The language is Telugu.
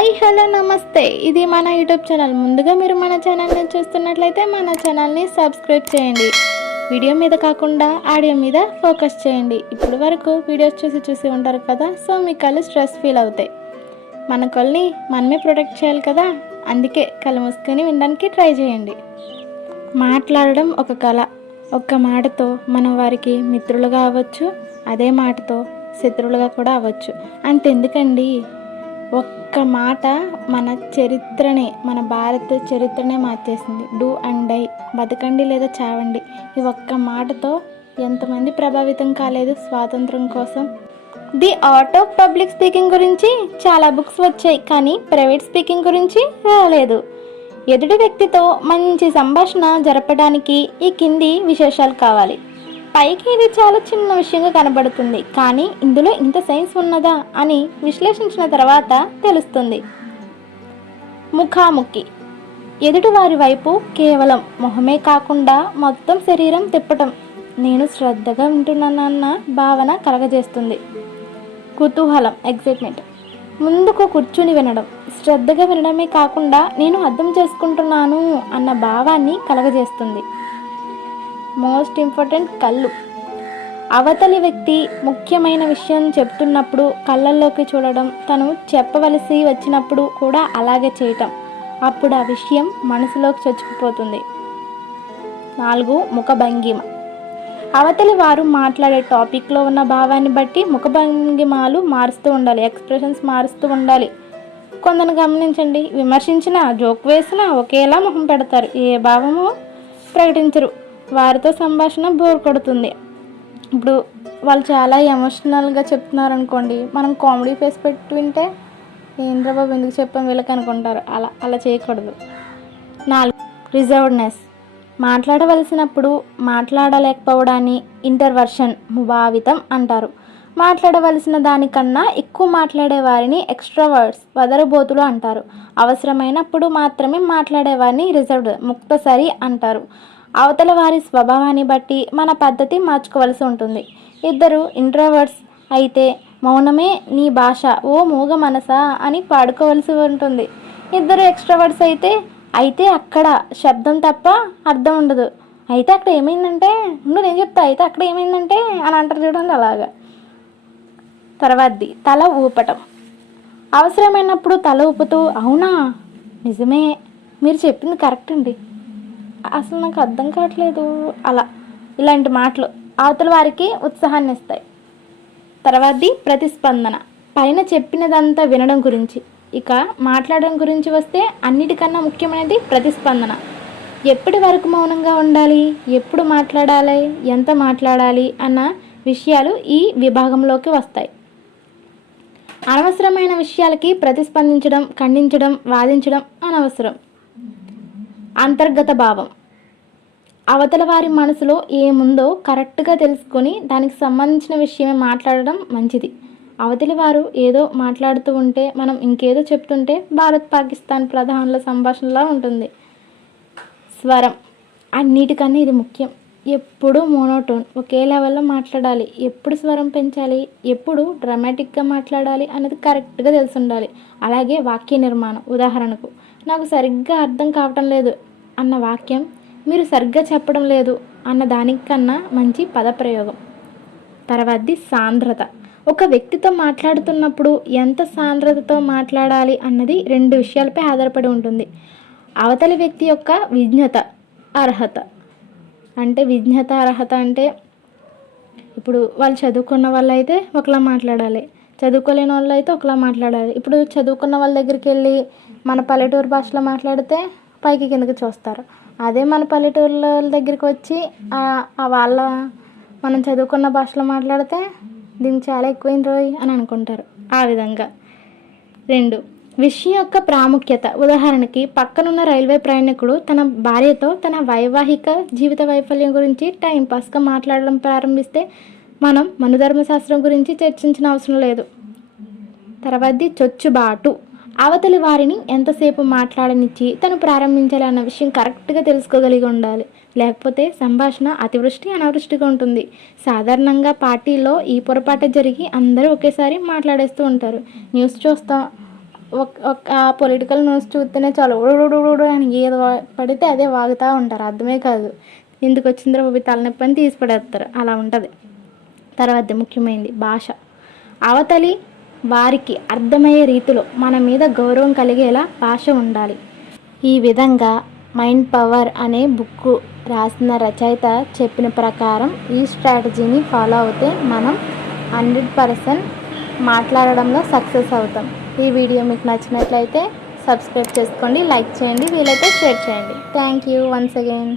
హాయ్ హలో నమస్తే, ఇది మన యూట్యూబ్ ఛానల్. ముందుగా మీరు మన ఛానల్ని చూస్తున్నట్లయితే మన ఛానల్ని సబ్స్క్రైబ్ చేయండి. వీడియో మీద కాకుండా ఆడియో మీద ఫోకస్ చేయండి. ఇప్పుడు వరకు వీడియోస్ చూసి ఉంటారు కదా, సో మీ కళ్ళు స్ట్రెస్ ఫీల్ అవుతాయి. మన కళ్ళని మనమే ప్రొటెక్ట్ చేయాలి కదా, అందుకే కళ్ళు మూసుకొని వినడానికి ట్రై చేయండి. మాట్లాడడం ఒక కళ. ఒక్క మాటతో మనం వారికి మిత్రులుగా అవ్వచ్చు, అదే మాటతో శత్రువులుగా కూడా అవ్వచ్చు. అంతెందుకండి, ఒక్క మాట మన చరిత్రనే, మన భారత చరిత్రనే మార్చేసింది. డూ అండ్ డై, బతకండి లేదా చావండి. ఈ ఒక్క మాటతో ఎంతమంది ప్రభావితం కాలేదు స్వాతంత్రం కోసం. The art of public speaking గురించి చాలా బుక్స్ వచ్చాయి, కానీ ప్రైవేట్ స్పీకింగ్ గురించి రాలేదు. ఎదుటి వ్యక్తితో మంచి సంభాషణ జరపడానికి ఈ కింది విశేషాలు కావాలి. పైకి ఇది చాలా చిన్న విషయంగా కనబడుతుంది, కానీ ఇందులో ఇంత సైన్స్ ఉన్నదా అని విశ్లేషించిన తర్వాత తెలుస్తుంది. ముఖాముఖి. ఎదుటి వారి వైపు కేవలం మొహమే కాకుండా మొత్తం శరీరం తిప్పటం నేను శ్రద్ధగా వింటున్నానన్న భావన కలగజేస్తుంది. కుతూహలం, ఎగ్జైట్మెంట్. ముందుకు కూర్చుని వినడం, శ్రద్ధగా వినడమే కాకుండా నేను అర్థం చేసుకుంటున్నాను అన్న భావాన్ని కలగజేస్తుంది. మోస్ట్ ఇంపార్టెంట్, కళ్ళు. అవతలి వ్యక్తి ముఖ్యమైన విషయం చెప్తున్నప్పుడు కళ్ళల్లోకి చూడడం, తను చెప్పవలసి వచ్చినప్పుడు కూడా అలాగే చేయటం. అప్పుడు ఆ విషయం మనసులోకి చొచ్చుకుపోతుంది. 4. ముఖభంగిమ. అవతలి వారు మాట్లాడే టాపిక్లో ఉన్న భావాన్ని బట్టి ముఖభంగిమాలు మారుస్తూ ఉండాలి, ఎక్స్ప్రెషన్స్ మారుస్తూ ఉండాలి. కొందరు గమనించండి, విమర్శించినా జోక్ వేసినా ఒకేలా ముఖం పెడతారు, ఏ భావము ప్రకటించరు. వారితో సంభాషణ బోర్ కొడుతుంది. ఇప్పుడు వాళ్ళు చాలా ఎమోషనల్గా చెప్తున్నారు అనుకోండి, మనం కామెడీ ఫేస్ పెట్టి వింటే ఏంద్రా బాబు ఎందుకు చెప్పాం వీళ్ళకి అనుకుంటారు. అలా చేయకూడదు. 4. రిజర్వ్డ్నెస్. మాట్లాడవలసినప్పుడు మాట్లాడలేకపోవడాన్ని ఇంటర్వర్షన్, ముభావితం అంటారు. మాట్లాడవలసిన దానికన్నా ఎక్కువ మాట్లాడే వారిని ఎక్స్ట్రావర్డ్స్, వదరబోతులు అంటారు. అవసరమైనప్పుడు మాత్రమే మాట్లాడేవారిని రిజర్వ్డ్, ముక్తసరి అంటారు. అవతల వారి స్వభావాన్ని బట్టి మన పద్ధతి మార్చుకోవలసి ఉంటుంది. ఇద్దరు ఇంట్రోవర్ట్స్ అయితే మౌనమే నీ భాష ఓ మూగ మనసా అని పాడుకోవలసి ఉంటుంది. ఇద్దరు ఎక్స్ట్రావర్ట్స్ అయితే అక్కడ శబ్దం తప్ప అర్థం ఉండదు. అయితే అక్కడ ఏమైందంటే నేను చెప్తా, అయితే అక్కడ ఏమైందంటే అని అంటారు చూడండి, అలాగా. తర్వాతది తల ఊపటం. అవసరమైనప్పుడు తల ఊపుతూ అవునా, నిజమే, మీరు చెప్పింది కరెక్ట్ అండి, అసలు నాకు అర్థం కావట్లేదు, ఇలాంటి మాటలు అవతల వారికి ఉత్సాహాన్ని ఇస్తాయి. తర్వాతది ప్రతిస్పందన. పైన చెప్పినదంతా వినడం గురించి. ఇక మాట్లాడడం గురించి వస్తే అన్నిటికన్నా ముఖ్యమైనది ప్రతిస్పందన. ఎప్పటి వరకు మౌనంగా ఉండాలి, ఎప్పుడు మాట్లాడాలి, ఎంత మాట్లాడాలి అన్న విషయాలు ఈ విభాగంలోకి వస్తాయి. అనవసరమైన విషయాలకి ప్రతిస్పందించడం, ఖండించడం, వాదించడం అనవసరం. అంతర్గత భావం. అవతల వారి మనసులో ఏముందో కరెక్ట్గా తెలుసుకొని దానికి సంబంధించిన విషయమే మాట్లాడడం మంచిది. అవతలి వారు ఏదో మాట్లాడుతూ ఉంటే మనం ఇంకేదో చెప్తుంటే భారత్ పాకిస్తాన్ ప్రధానుల సంభాషణలా ఉంటుంది. స్వరం. అన్నిటికన్నా ఇది ముఖ్యం. ఎప్పుడు మోనోటోన్, ఒకే లెవెల్లో మాట్లాడాలి. ఎప్పుడు స్వరం పెంచాలి, ఎప్పుడు డ్రామాటిక్గా మాట్లాడాలి అనేది కరెక్ట్గా తెలిసి ఉండాలి. అలాగే వాక్య నిర్మాణం. ఉదాహరణకు, నాకు సరిగ్గా అర్థం కావటం లేదు అన్న వాక్యం మీరు సరిగ్గా చెప్పడం లేదు అన్న దానికన్నా మంచి పదప్రయోగం. తర్వాతది సాంద్రత. ఒక వ్యక్తితో మాట్లాడుతున్నప్పుడు ఎంత సాంద్రతతో మాట్లాడాలి అన్నది 2 విషయాలపై ఆధారపడి ఉంటుంది. అవతలి వ్యక్తి యొక్క విజ్ఞత, అర్హత. విజ్ఞత అర్హత అంటే ఇప్పుడు వాళ్ళు చదువుకున్న వాళ్ళు అయితే ఒకలా మాట్లాడాలి, చదువుకోలేని వాళ్ళు అయితే ఒకలా మాట్లాడాలి. ఇప్పుడు చదువుకున్న వాళ్ళ దగ్గరికి వెళ్ళి మన పల్లెటూరు భాషలో మాట్లాడితే పైకి కిందకి చూస్తారు. అదే మన పల్లెటూరుల దగ్గరికి వచ్చి మనం చదువుకున్న భాషలో మాట్లాడితే దీనికి చాలా ఎక్కువైంది రోయ్ అని అనుకుంటారు. ఆ విధంగా. 2. విషయం యొక్క ప్రాముఖ్యత. ఉదాహరణకి, పక్కనున్న రైల్వే ప్రయాణికుడు తన భార్యతో తన వైవాహిక జీవిత వైఫల్యం గురించి టైంపాస్గా మాట్లాడడం ప్రారంభిస్తే మనం మనుధర్మశాస్త్రం గురించి చర్చించిన అవసరం లేదు. తర్వాతది చొచ్చుబాటు. అవతలి వారిని ఎంతసేపు మాట్లాడనిచ్చి తను ప్రారంభించాలి అన్న విషయం కరెక్ట్గా తెలుసుకోగలిగి ఉండాలి. లేకపోతే సంభాషణ అతివృష్టి అనావృష్టిగా ఉంటుంది. సాధారణంగా పార్టీలో ఈ పొరపాటు జరిగి అందరూ ఒకేసారి మాట్లాడేస్తూ ఉంటారు. న్యూస్ చూస్తాం, ఒక పొలిటికల్ న్యూస్ చూస్తేనే చాలు ఉడు అని ఏది పడితే అదే వాగుతూ ఉంటారు. అర్థమే కాదు, ఎందుకు వచ్చిందో బాబు తలనొప్పి అని తీసి పడేస్తారు. అలా ఉంటుంది. తర్వాత ముఖ్యమైనది భాష. అవతలి వారికి అర్థమయ్యే రీతిలో మన మీద గౌరవం కలిగేలా భాష ఉండాలి. ఈ విధంగా మైండ్ పవర్ అనే బుక్ రాసిన రచయిత చెప్పిన ప్రకారం ఈ స్ట్రాటజీని ఫాలో అవుతే మనం 100% మాట్లాడడంలో సక్సెస్ అవుతాం. ఈ వీడియో మీకు నచ్చినట్లయితే సబ్స్క్రైబ్ చేసుకోండి, లైక్ చేయండి, వీలైతే షేర్ చేయండి. Thank you once again.